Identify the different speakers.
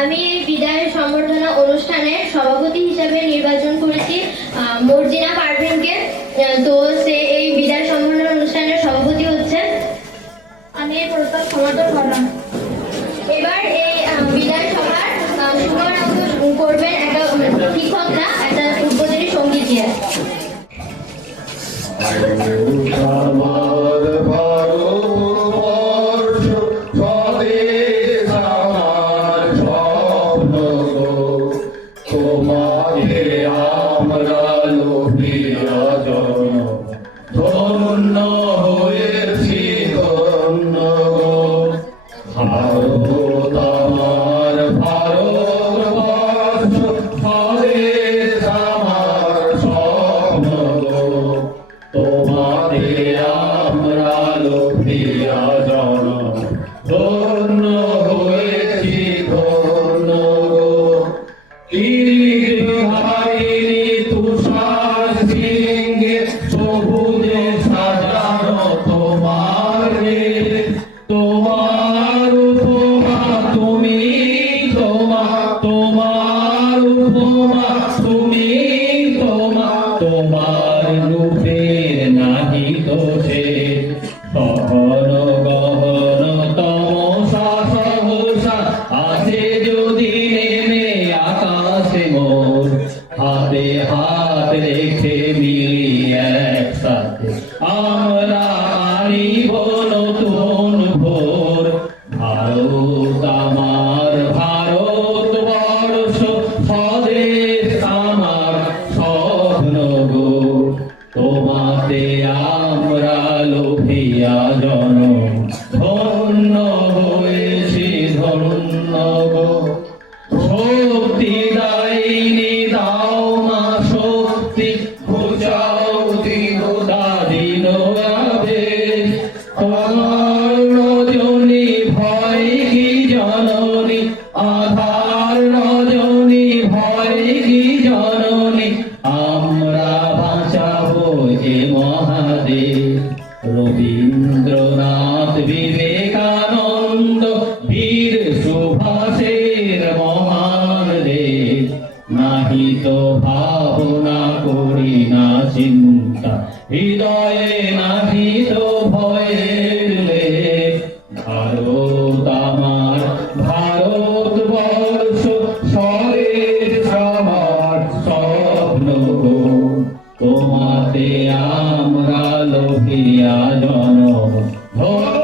Speaker 1: আমি এই বিদায় সম্বর্ধনা অনুষ্ঠানের সভাপতি হিসাবে নির্বাচন করেছি। আহ, মর্জিনা পারভিনকে। তো সে এই বিদায় সম্বর্ধনা অনুষ্ঠানের সভাপতি হচ্ছেন।
Speaker 2: আমি এই প্রস্তাব সমর্থন করলাম।
Speaker 1: এবার এই আহ, বিদায় সভার আহ, শুভারম্ভ করবেন একটা শিক্ষকরা একটা উদ্বোধনী সংগীত দিয়ে।
Speaker 3: তোমার রূপের নাহি দোষে। হাত রেখে মিলি একসাথে। আমরা আনিব নতুন ভোর। ভারত আমার, ভারত বর্ষ। স্বদেশ আমার, স্বপ্ন গো। তোমাতে আমরা লোভিয়া জন বিবেকানন্দ বীর সুভাষের মহান রে। নাহি তো ভাবনা করি না চিন্তা, হৃদয়ে নাহি তো ভয়ে ভারত আমার, ভারত বর্ষ, স্বরের সবার স্বপ্ন তোমাতে আমরা লোভিয়া জন Oh